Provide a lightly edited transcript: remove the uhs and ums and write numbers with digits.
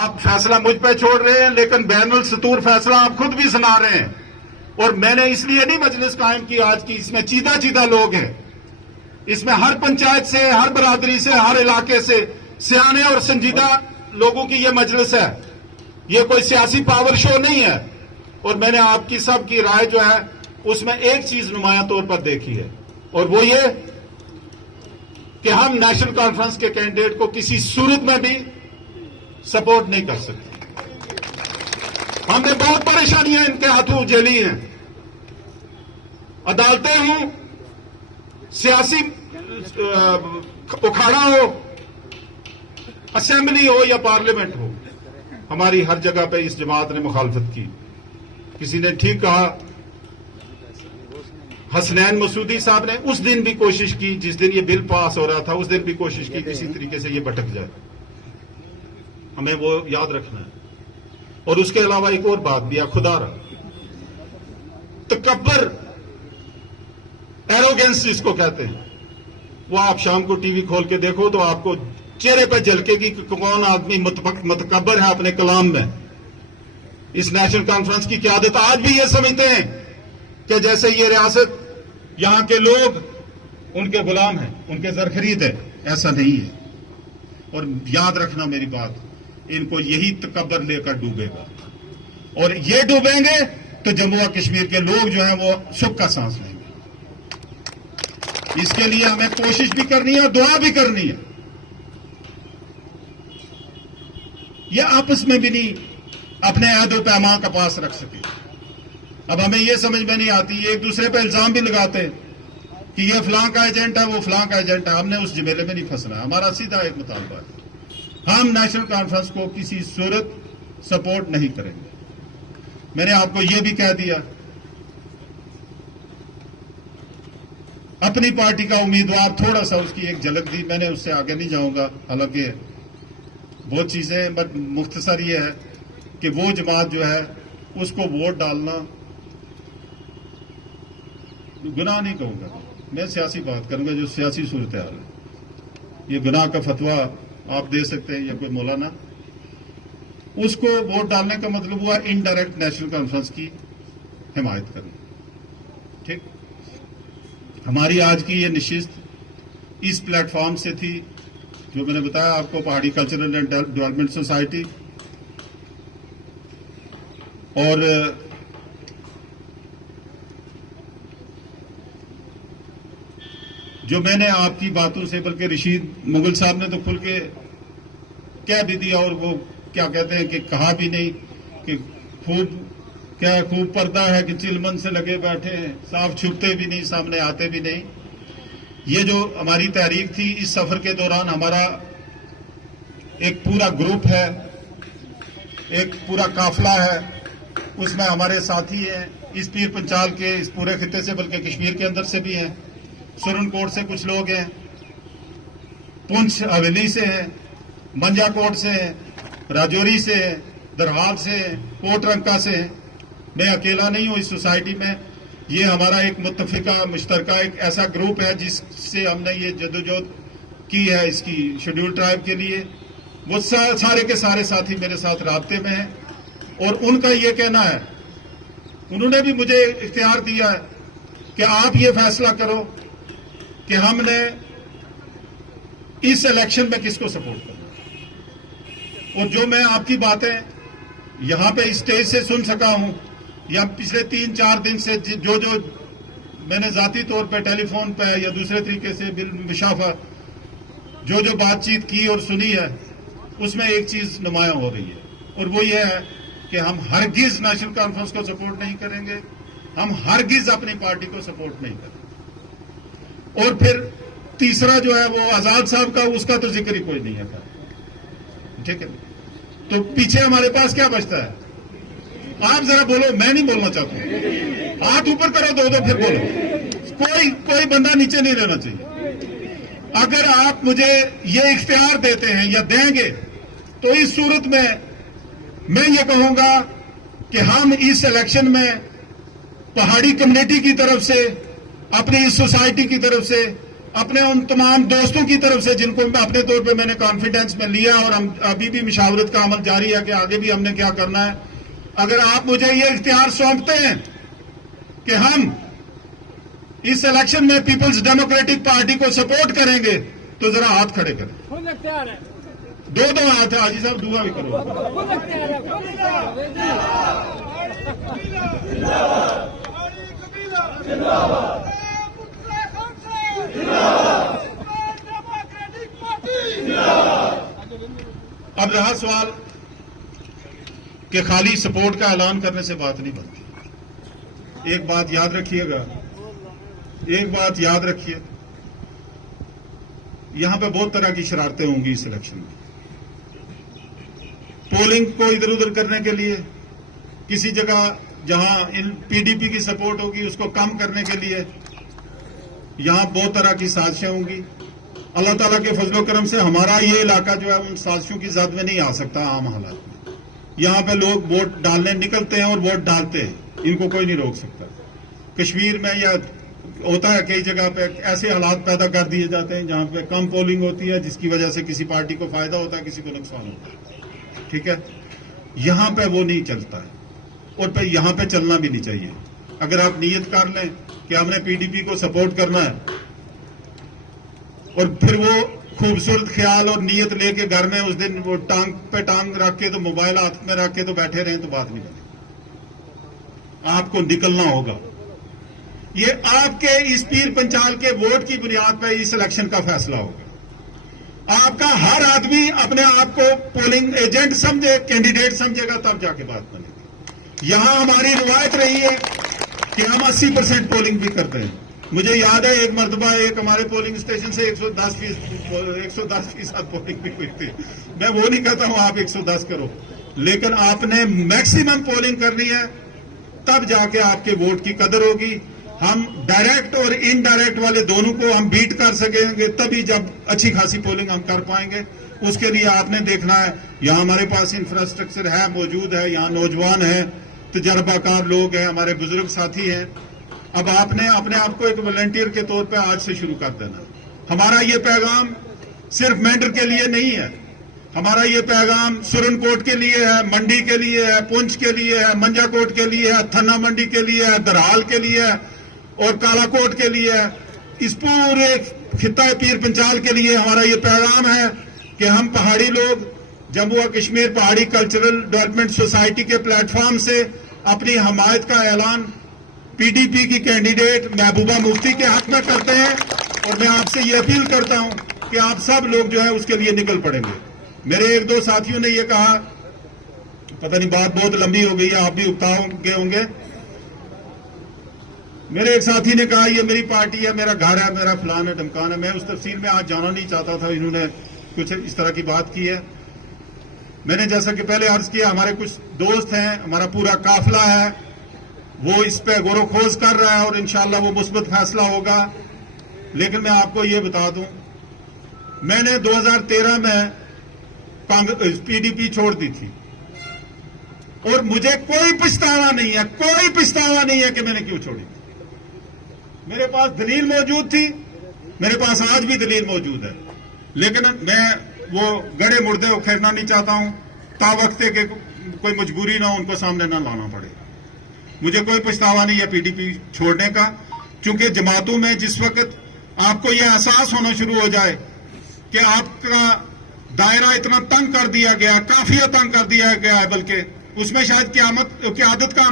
آپ فیصلہ مجھ پہ چھوڑ رہے ہیں، لیکن بین السطور فیصلہ آپ خود بھی سنا رہے ہیں. اور میں نے اس لیے نہیں مجلس قائم کی آج کی، اس میں چیدہ لوگ ہیں، اس میں ہر پنچایت سے، ہر برادری سے، ہر علاقے سے سیانے اور سنجیدہ لوگوں کی یہ مجلس ہے. یہ کوئی سیاسی پاور شو نہیں ہے. اور میں نے آپ کی سب کی رائے جو ہے اس میں ایک چیز نمایاں طور پر دیکھی ہے، اور وہ یہ کہ ہم نیشنل کانفرنس کے کینڈیڈیٹ کو کسی صورت میں بھی سپورٹ نہیں کر سکتے. ہم نے بہت پریشانیاں ان کے ہاتھوں جھیلی ہیں، عدالتیں ہوں، سیاسی اکھاڑا ہو، اسمبلی ہو یا پارلیمنٹ ہو، ہماری ہر جگہ پہ اس جماعت نے مخالفت کی. کسی نے ٹھیک کہا، حسنین مسعودی صاحب نے اس دن بھی کوشش کی، جس دن یہ بل پاس ہو رہا تھا اس دن بھی کوشش کی کسی طریقے سے یہ بھٹک جائے. ہمیں وہ یاد رکھنا ہے. اور اس کے علاوہ ایک اور بات بھی ہے، خدا رہا تکبر، ایروگینس جس کو کہتے ہیں، وہ آپ شام کو ٹی وی کھول کے دیکھو تو آپ کو چہرے پہ جھلکے گی کہ کون آدمی متکبر ہے اپنے کلام میں. اس نیشنل کانفرنس کی قیادت آج بھی یہ سمجھتے ہیں کہ جیسے یہ ریاست یہاں کے لوگ ان کے غلام ہیں، ان کے زر خرید ہے. ایسا نہیں ہے. اور یاد رکھنا میری بات، ان کو یہی تکبر لے کر ڈوبے گا، اور یہ ڈوبیں گے تو جموں و کشمیر کے لوگ جو ہیں وہ سکھ کا سانس لیں گے. اس کے لیے ہمیں کوشش بھی کرنی ہے اور دعا بھی کرنی ہے. یہ آپس میں بھی نہیں اپنے عہد و پیمان کا پاس رکھ سکے. اب ہمیں یہ سمجھ میں نہیں آتی، ایک دوسرے پہ الزام بھی لگاتے کہ یہ فلاں کا ایجنٹ ہے، وہ فلاں کا ایجنٹ ہے. ہم نے اس جمیلے میں نہیں پھنسنا. ہمارا سیدھا ایک مطالبہ ہے، ہم نیشنل کانفرنس کو کسی صورت سپورٹ نہیں کریں گے. میں نے آپ کو یہ بھی کہہ دیا، اپنی پارٹی کا امیدوار تھوڑا سا اس کی ایک جھلک دی، میں نے اس سے آگے نہیں جاؤں گا. حالانکہ بہت چیزیں، بٹ مختصر یہ ہے کہ وہ جماعت جو ہے اس کو ووٹ ڈالنا گناہ نہیں کہوں گا. میں سیاسی بات کروں گا، جو سیاسی صورتحال ہے. یہ گناہ کا فتویٰ آپ دے سکتے ہیں یا کوئی مولانا، اس کو ووٹ ڈالنے کا مطلب ہوا انڈائریکٹ نیشنل کانفرنس کی حمایت کرنا. ٹھیک، ہماری آج کی یہ نشست اس پلیٹ فارم سے تھی جو میں نے بتایا آپ کو، پہاڑی کلچرل اینڈ ڈیولپمنٹ سوسائٹی. اور جو میں نے آپ کی باتوں سے، بلکہ رشید مغل صاحب نے تو کھل کے کہہ بھی دیا، اور وہ کیا کہتے ہیں کہ کہا بھی نہیں کہ خوب پردہ ہے کہ چلمن سے لگے بیٹھے ہیں، صاف چھپتے بھی نہیں، سامنے آتے بھی نہیں. یہ جو ہماری تحریک تھی، اس سفر کے دوران ہمارا ایک پورا گروپ ہے، ایک پورا قافلہ ہے، اس میں ہمارے ساتھی ہیں اس پیر پنچال کے، اس پورے خطے سے، بلکہ کشمیر کے اندر سے بھی ہیں. سرن کوٹ سے کچھ لوگ ہیں، پونچھ حویلی سے ہیں، منجا کوٹ سے ہیں، راجوری سے ہیں، درحال سے ہیں، کوٹ رنکا سے ہیں. میں اکیلا نہیں ہوں اس سوسائٹی میں. یہ ہمارا ایک متفقہ مشترکہ ایک ایسا گروپ ہے جس سے ہم نے یہ جدوجہد کی ہے اس کی شیڈول ٹرائب کے لیے. وہ سارے کے سارے ساتھی میرے ساتھ رابطے میں ہیں، اور ان کا یہ کہنا ہے، انہوں نے بھی مجھے اختیار دیا ہے کہ آپ یہ فیصلہ کرو کہ ہم نے اس الیکشن میں کس کو سپورٹ کرنا. اور جو میں آپ کی باتیں یہاں پہ اسٹیج سے سن سکا ہوں، یا پچھلے 3-4 دن سے جو میں نے ذاتی طور پہ ٹیلی فون پہ یا دوسرے طریقے سے بالمشافہ جو بات چیت کی اور سنی ہے، اس میں ایک چیز نمایاں ہو رہی ہے، اور وہ یہ ہے کہ ہم ہرگز نیشنل کانفرنس کو سپورٹ نہیں کریں گے. ہم ہرگز اپنی پارٹی کو سپورٹ نہیں کریں گے. اور پھر تیسرا جو ہے وہ آزاد صاحب کا، اس کا تو ذکر ہی کوئی نہیں ہے. ٹھیک ہے، تو پیچھے ہمارے پاس کیا بچتا ہے؟ آپ ذرا بولو، میں نہیں بولنا چاہتا ہوں. ہاتھ اوپر کرو دو پھر بولو. کوئی بندہ نیچے نہیں رہنا چاہیے. اگر آپ مجھے یہ اختیار دیتے ہیں یا دیں گے تو اس صورت میں میں یہ کہوں گا کہ ہم اس الیکشن میں پہاڑی کمیونٹی کی طرف سے، اپنی اس سوسائٹی کی طرف سے اپنے ان تمام دوستوں کی طرف سے جن کو اپنے طور پہ میں نے کانفیڈنس میں لیا اور ہم ابھی بھی مشاورت کا عمل جاری ہے کہ آگے بھی ہم نے کیا کرنا ہے، اگر آپ مجھے یہ اختیار سونپتے ہیں کہ ہم اس الیکشن میں پیپلز ڈیموکریٹک پارٹی کو سپورٹ کریں گے تو ذرا ہاتھ کھڑے کریں. دو ہاتھ ہے حاجی صاحب، دعا بھی کرو. اب رہا سوال کہ خالی سپورٹ کا اعلان کرنے سے بات نہیں بنتی. ایک بات یاد رکھیے گا، ایک بات یاد رکھیے، یہاں پہ بہت طرح کی شرارتیں ہوں گی اس الیکشن میں. پولنگ کو ادھر ادھر کرنے کے لیے، کسی جگہ جہاں پی ڈی پی کی سپورٹ ہوگی اس کو کم کرنے کے لیے، یہاں بہت طرح کی سازشیں ہوں گی. اللہ تعالیٰ کے فضل و کرم سے ہمارا یہ علاقہ جو ہے ان سازشوں کی زد میں نہیں آ سکتا. عام حالات میں یہاں پہ لوگ ووٹ ڈالنے نکلتے ہیں اور ووٹ ڈالتے ہیں، ان کو کوئی نہیں روک سکتا. کشمیر میں یا ہوتا ہے کئی جگہ پہ ایسے حالات پیدا کر دیے جاتے ہیں جہاں پہ کم پولنگ ہوتی ہے، جس کی وجہ سے کسی پارٹی کو فائدہ ہوتا ہے، کسی کو نقصان ہوتا ہے. ٹھیک ہے، یہاں پہ وہ نہیں چلتا ہے اور پھر یہاں پہ چلنا بھی نہیں چاہیے. اگر آپ نیت کر لیں کہ ہم نے پی ڈی پی کو سپورٹ کرنا ہے اور پھر وہ خوبصورت خیال اور نیت لے کے گھر میں اس دن وہ ٹانگ پہ ٹانگ رکھ کے تو موبائل ہاتھ میں رکھ کے تو بیٹھے رہیں تو بات نہیں بنے. آپ کو نکلنا ہوگا. یہ آپ کے اس پیر پنچال کے ووٹ کی بنیاد پہ اس الیکشن کا فیصلہ ہوگا. آپ کا ہر آدمی اپنے آپ کو پولنگ ایجنٹ سمجھے، کینڈیڈیٹ سمجھے گا، تب جا کے بات بنے گی. یہاں ہماری روایت رہی ہے کہ ہم 80% پولنگ بھی کرتے ہیں. مجھے یاد ہے ایک مرتبہ ایک ہمارے پولنگ اسٹیشن سے 110% پولنگ بھی ہوئی تھی. میں وہ نہیں کہتا ہوں آپ 110 کرو، لیکن آپ نے میکسیمم پولنگ کرنی ہے، تب جا کے آپ کے ووٹ کی قدر ہوگی. ہم ڈائریکٹ اور انڈائریکٹ والے دونوں کو ہم بیٹ کر سکیں گے تبھی جب اچھی خاصی پولنگ ہم کر پائیں گے. اس کے لیے آپ نے دیکھنا ہے یہاں ہمارے پاس انفراسٹرکچر ہے، موجود ہے، یہاں نوجوان ہیں، تجربہ کار لوگ ہیں، ہمارے بزرگ ساتھی ہیں. اب آپ نے اپنے آپ کو ایک والنٹیئر کے طور پہ آج سے شروع کر دینا. ہمارا یہ پیغام صرف مینڈر کے لیے نہیں ہے، ہمارا یہ پیغام سرن کوٹ کے لیے ہے، منڈی کے لیے ہے، پونچھ کے لیے ہے، منجا کوٹ کے لیے ہے، تھنا منڈی کے لیے ہے، درحال کے لیے ہے اور کالا کوٹ کے لیے ہے. اس پورے خطہ پیر پنچال کے لیے ہمارا یہ پیغام ہے کہ ہم پہاڑی لوگ جموں و کشمیر پہاڑی کلچرل ڈیولپمنٹ سوسائٹی کے پلیٹ فارم سے اپنی حمایت کا اعلان پی ڈی پی کی کینڈیڈیٹ محبوبہ مفتی کے حق میں کرتے ہیں. اور میں آپ سے یہ اپیل کرتا ہوں کہ آپ سب لوگ جو ہے اس کے لیے نکل پڑیں گے. میرے ایک دو ساتھیوں نے یہ کہا، پتہ نہیں بات بہت لمبی ہو گئی ہے، آپ بھی اکتا گئے ہوں گے. میرے ایک ساتھی نے کہا یہ میری پارٹی ہے، میرا گھر ہے، میرا فلان ہے، ڈمکان ہے. میں اس تفصیل میں آج جانا نہیں چاہتا تھا، انہوں نے کچھ اس طرح کی بات کی ہے. میں نے جیسا کہ پہلے عرض کیا، ہمارے کچھ دوست ہیں، ہمارا پورا قافلہ ہے، وہ اس پہ غور و خوض کر رہا ہے اور انشاءاللہ وہ مثبت فیصلہ ہوگا. لیکن میں آپ کو یہ بتا دوں، میں نے 2013 میں پی ڈی پی چھوڑ دی تھی اور مجھے کوئی پچھتاوا نہیں ہے، کوئی پچھتاوا نہیں ہے کہ میں نے کیوں چھوڑی. میرے پاس دلیل موجود تھی، میرے پاس آج بھی دلیل موجود ہے، لیکن میں وہ گڑے مردے اکھیڑنا نہیں چاہتا ہوں تا وقت کہ کوئی مجبوری نہ ہو، ان کو سامنے نہ لانا پڑے. مجھے کوئی پچھتاوا نہیں ہے پی ڈی پی چھوڑنے کا، چونکہ جماعتوں میں جس وقت آپ کو یہ احساس ہونا شروع ہو جائے کہ آپ کا دائرہ اتنا تنگ کر دیا گیا، کافی تنگ کر دیا گیا ہے، بلکہ اس میں شاید قیادت کا